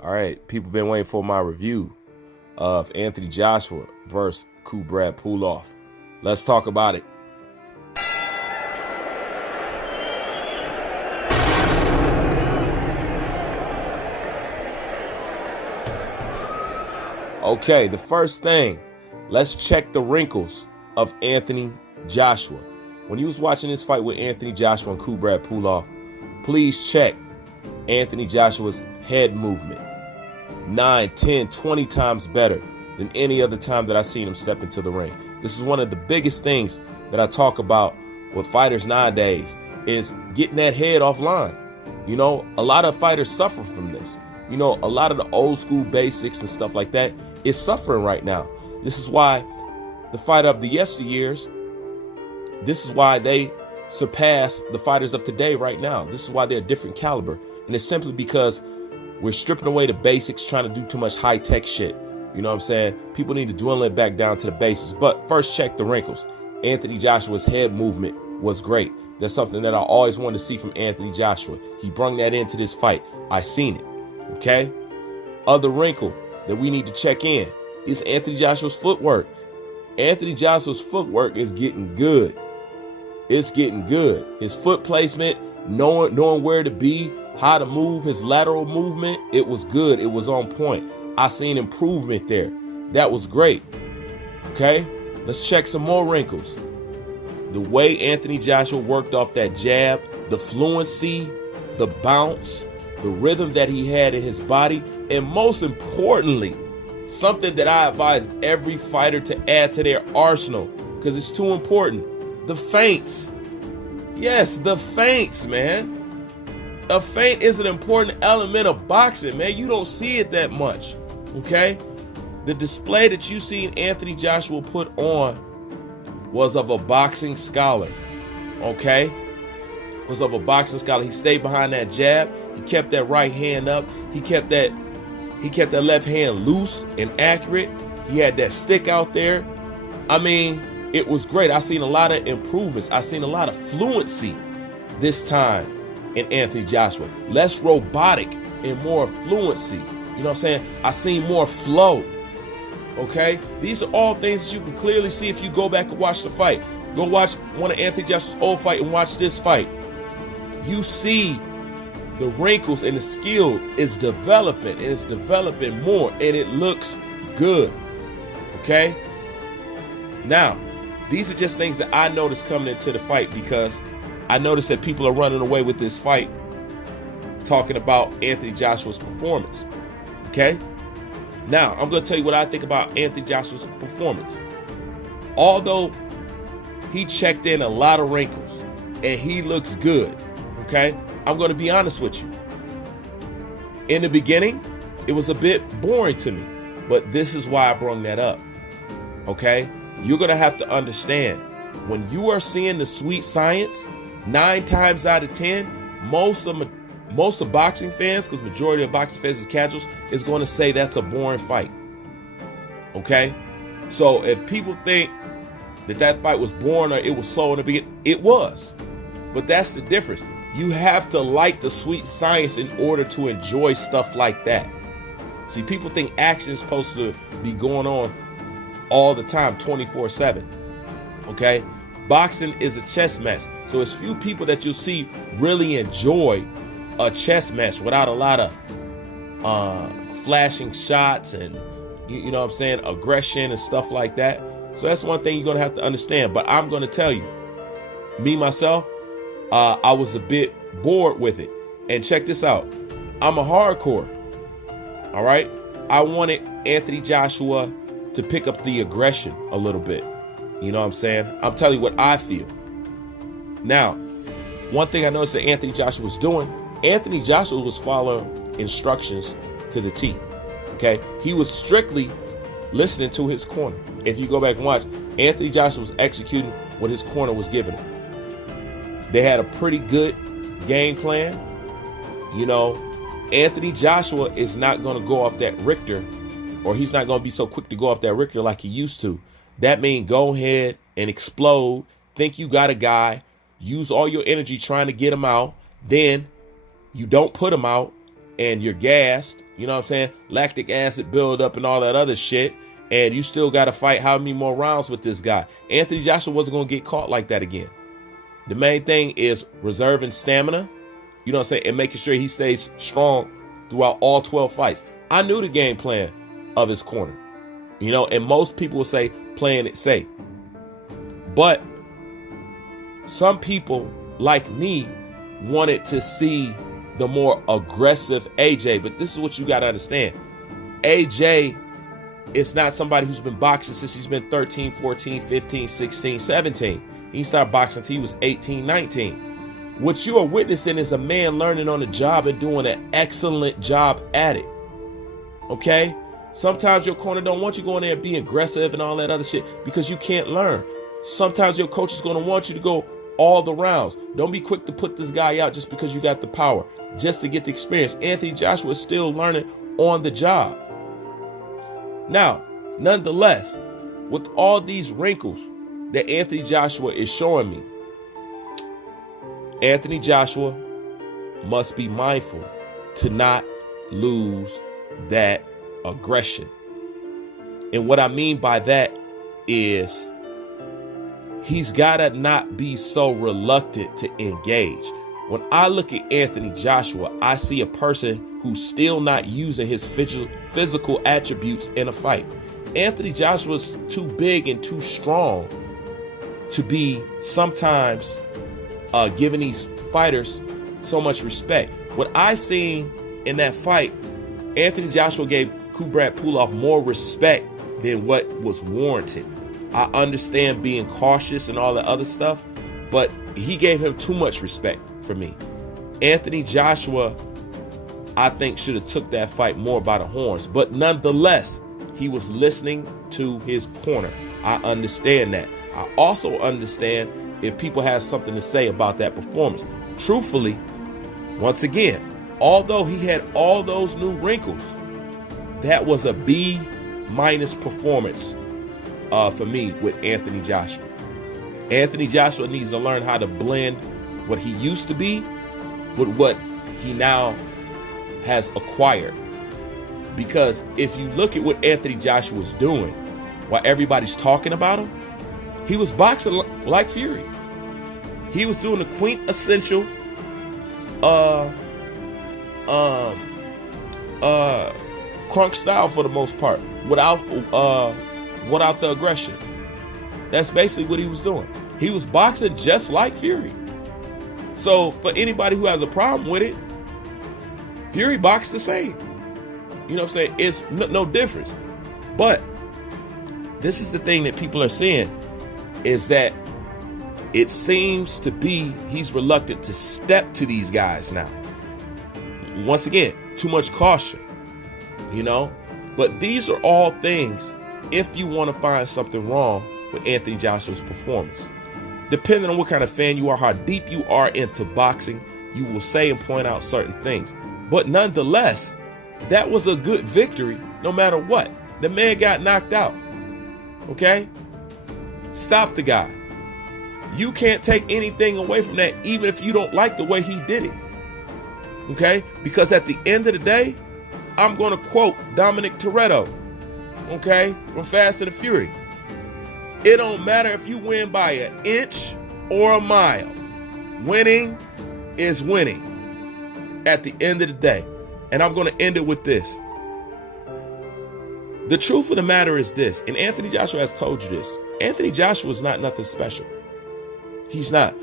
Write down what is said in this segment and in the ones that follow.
All right, people been waiting for my review of Anthony Joshua versus Kubrat Pulev. Let's talk about it. Okay, the first thing, let's check the wrinkles of Anthony Joshua. When you was watching this fight with Anthony Joshua and Kubrat Pulev, please check Anthony Joshua's head movement. 9, 10, 20 times better than any other time that I've seen him step into the ring. This is one of the biggest things that I talk about with fighters nowadays is getting that head offline. You know, a lot of fighters suffer from this. You know, a lot of the old school basics and stuff like that is suffering right now. This is why the fighter of the yesteryears, this is why they surpass the fighters of today right now. This is why they're a different caliber. And it's simply because we're stripping away the basics, trying to do too much high-tech shit. You know what I'm saying? People need to dwindle it back down to the basics. But first, check the wrinkles. Anthony Joshua's head movement was great. That's something that I always wanted to see from Anthony Joshua. He brought that into this fight. I seen it. Okay? Other wrinkle that we need to check in is Anthony Joshua's footwork. Anthony Joshua's footwork is getting good. It's getting good. His foot placement, knowing where to be, how to move, his lateral movement, it was good. It was on point. I seen improvement there. That was great. Okay, let's check some more wrinkles. The way Anthony Joshua worked off that jab, the fluency, the bounce, the rhythm that he had in his body, and most importantly, something that I advise every fighter to add to their arsenal because it's too important, the feints. Yes, the feints, man. A feint is an important element of boxing, man. You don't see it that much, okay? The display that you seen Anthony Joshua put on was of a boxing scholar, okay? Was of a boxing scholar. He stayed behind that jab. He kept that right hand up. He kept that left hand loose and accurate. He had that stick out there. I mean, it was great. I seen a lot of improvements. I seen a lot of fluency this time in Anthony Joshua. Less robotic and more fluency. You know what I'm saying? I seen more flow. Okay? These are all things that you can clearly see if you go back and watch the fight. Go watch one of Anthony Joshua's old fight and watch this fight. You see the wrinkles and the skill is developing, and it's developing more, and it looks good. Okay? Now, these are just things that I noticed coming into the fight because I noticed that people are running away with this fight talking about Anthony Joshua's performance. Okay? Now, I'm going to tell you what I think about Anthony Joshua's performance. Although he checked in a lot of wrinkles and he looks good, okay? I'm going to be honest with you. In the beginning, it was a bit boring to me, but this is why I brought that up, okay? You're going to have to understand, when you are seeing the sweet science, 9 times out of 10, most of boxing fans, because majority of boxing fans is casuals, is going to say that's a boring fight. Okay? So if people think that fight was boring or it was slow in the beginning, it was. But that's the difference. You have to like the sweet science in order to enjoy stuff like that. See, people think action is supposed to be going on all the time, 24/7. Okay? Boxing is a chess match. So it's few people that you'll see really enjoy a chess match without a lot of flashing shots and, you know what I'm saying, aggression and stuff like that. So that's one thing you're going to have to understand. But I'm going to tell you, me, myself, I was a bit bored with it. And check this out. I'm a hardcore. All right? I wanted Anthony Joshua to pick up the aggression a little bit. You know what I'm saying? I'm telling you what I feel. Now, one thing I noticed that Anthony Joshua was doing, Anthony Joshua was following instructions to the T. Okay? He was strictly listening to his corner. If you go back and watch, Anthony Joshua was executing what his corner was giving him. They had a pretty good game plan. You know, Anthony Joshua is not going to go off that Richter, or he's not going to be so quick to go off that Richter like he used to. That means go ahead and explode, think you got a guy, use all your energy trying to get him out, then you don't put him out, and you're gassed, you know what I'm saying? Lactic acid buildup and all that other shit. And you still got to fight how many more rounds with this guy? Anthony Joshua wasn't going to get caught like that again. The main thing is reserving stamina, you know what I'm saying? And making sure he stays strong throughout all 12 fights. I knew the game plan of his corner, you know, and most people will say playing it safe. But some people like me wanted to see the more aggressive AJ. But this is what you got to understand. AJ is not somebody who's been boxing since he's been 13, 14, 15, 16, 17. He started boxing until he was 18, 19. What you are witnessing is a man learning on the job and doing an excellent job at it. Okay? Sometimes your corner don't want you going there and being aggressive and all that other shit because you can't learn. Sometimes your coach is going to want you to go all the rounds. Don't be quick to put this guy out just because you got the power, just to get the experience. Anthony Joshua is still learning on the job. Now, nonetheless, with all these wrinkles that Anthony Joshua is showing me, Anthony Joshua must be mindful to not lose that aggression. And what I mean by that is he's got to not be so reluctant to engage. When I look at Anthony Joshua, I see a person who's still not using his physical attributes in a fight. Anthony Joshua's too big and too strong to be sometimes giving these fighters so much respect. What I seen in that fight, Anthony Joshua gave Kubrat Pulev more respect than what was warranted. I understand being cautious and all the other stuff, but he gave him too much respect for me. Anthony Joshua, I think, should have took that fight more by the horns, but nonetheless, he was listening to his corner. I understand that. I also understand if people have something to say about that performance. Truthfully, once again, although he had all those new wrinkles, that was a B- performance for me with Anthony Joshua. Anthony Joshua needs to learn how to blend what he used to be with what he now has acquired. Because if you look at what Anthony Joshua was doing while everybody's talking about him, he was boxing like Fury. He was doing the quintessential crunk style for the most part, without the aggression. That's basically what he was doing. He was boxing just like Fury. So for anybody who has a problem with it, Fury boxed the same. You know what I'm saying? It's no difference. But this is the thing that people are saying, is that it seems to be he's reluctant to step to these guys now. Once again, too much caution, you know? But these are all things, if you want to find something wrong with Anthony Joshua's performance. Depending on what kind of fan you are, how deep you are into boxing, you will say and point out certain things. But nonetheless, that was a good victory no matter what. The man got knocked out. Okay? Stop the guy. You can't take anything away from that, even if you don't like the way he did it. Okay? Because at the end of the day, I'm going to quote Dominic Toretto, okay, from Fast and the Fury. It don't matter if you win by an inch or a mile. Winning is winning at the end of the day. And I'm going to end it with this. The truth of the matter is this, and Anthony Joshua has told you this. Anthony Joshua is not nothing special. He's not.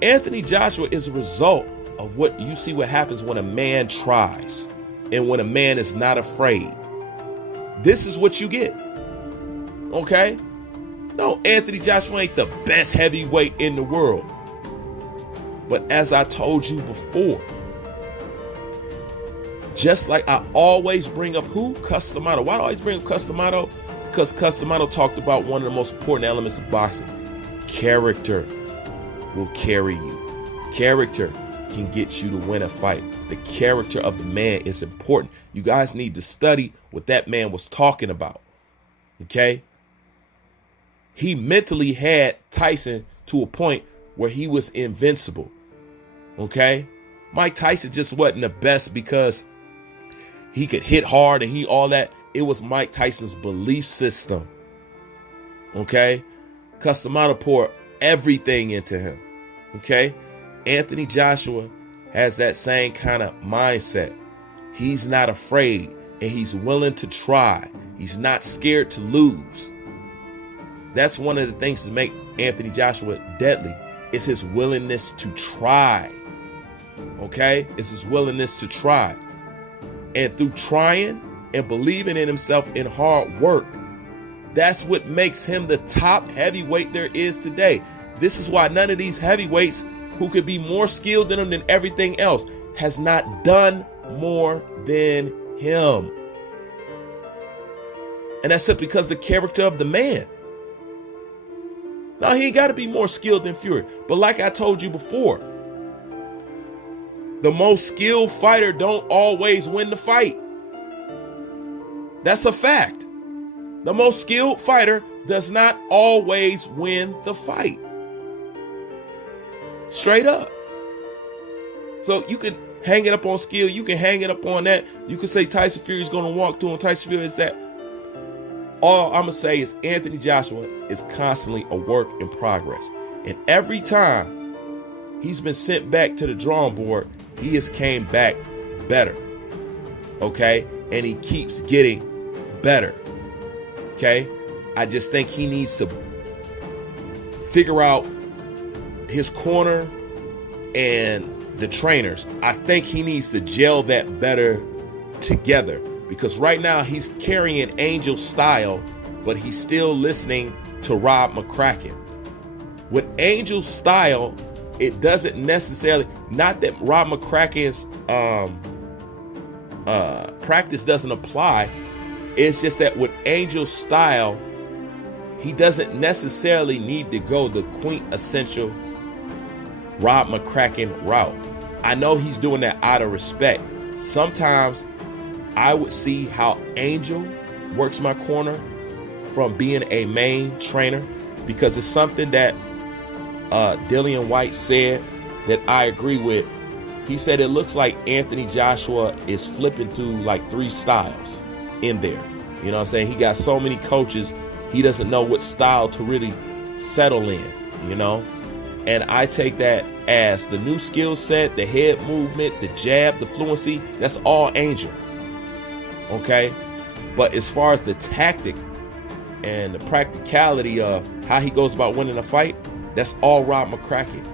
Anthony Joshua is a result of what you see what happens when a man tries and when a man is not afraid. This is what you get. Okay? No, Anthony Joshua ain't the best heavyweight in the world. But as I told you before, just like I always bring up who? Cus D'Amato. Why do I always bring up Cus D'Amato? Because Cus D'Amato talked about one of the most important elements of boxing. Character will carry you. Character can get you to win a fight. The character of the man is important. You guys need to study what that man was talking about. Okay? He mentally had Tyson to a point where he was invincible. Okay? Mike Tyson just wasn't the best because he could hit hard and all that. It was Mike Tyson's belief system. Okay? Cus D'Amato poured everything into him. Okay? Anthony Joshua has that same kind of mindset. He's not afraid and he's willing to try. He's not scared to lose. That's one of the things that make Anthony Joshua deadly. It's his willingness to try. Okay? It's his willingness to try. And through trying and believing in himself in hard work, that's what makes him the top heavyweight there is today. This is why none of these heavyweights who could be more skilled than him than everything else has not done more than him. And that's simply because the character of the man. Now, he ain't got to be more skilled than Fury. But like I told you before, the most skilled fighter don't always win the fight. That's a fact. The most skilled fighter does not always win the fight. Straight up. So you can hang it up on skill. You can hang it up on that. You can say Tyson Fury is going to walk through and Tyson Fury is that. All I'm going to say is Anthony Joshua is constantly a work in progress. And every time he's been sent back to the drawing board, he has came back better. Okay? And he keeps getting better. Okay? I just think he needs to figure out his corner and the trainers. I think he needs to gel that better together. Because right now he's carrying Angel style, but he's still listening to Rob McCracken. With Angel style, it doesn't necessarily, not that Rob McCracken's practice doesn't apply. It's just that with Angel style, he doesn't necessarily need to go the quintessential Rob McCracken route. I know he's doing that out of respect. Sometimes I would see how Angel works my corner from being a main trainer, because it's something that Dillian White said that I agree with. He said it looks like Anthony Joshua is flipping through like 3 styles in there. You know what I'm saying? He got so many coaches, he doesn't know what style to really settle in, you know? And I take that as the new skill set, the head movement, the jab, the fluency, that's all Angel. Okay, but as far as the tactic and the practicality of how he goes about winning a fight, that's all Rob McCracken.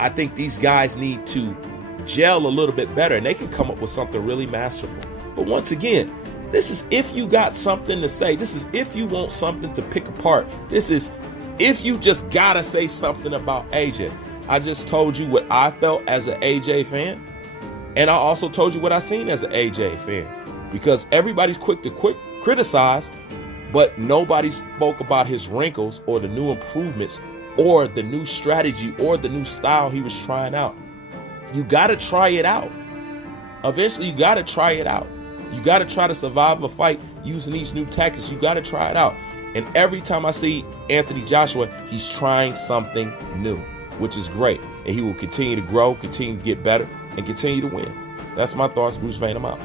I think these guys need to gel a little bit better and they can come up with something really masterful. But once again, this is if you got something to say. This is if you want something to pick apart. This is if you just gotta say something about AJ. I just told you what I felt as an AJ fan, and I also told you what I seen as an AJ fan. Because everybody's quick to criticize, but nobody spoke about his wrinkles or the new improvements or the new strategy or the new style he was trying out. You got to try it out. Eventually, you got to try it out. You got to try to survive a fight using these new tactics. You got to try it out. And every time I see Anthony Joshua, he's trying something new, which is great. And he will continue to grow, continue to get better, and continue to win. That's my thoughts. Bruce Vane, I'm out.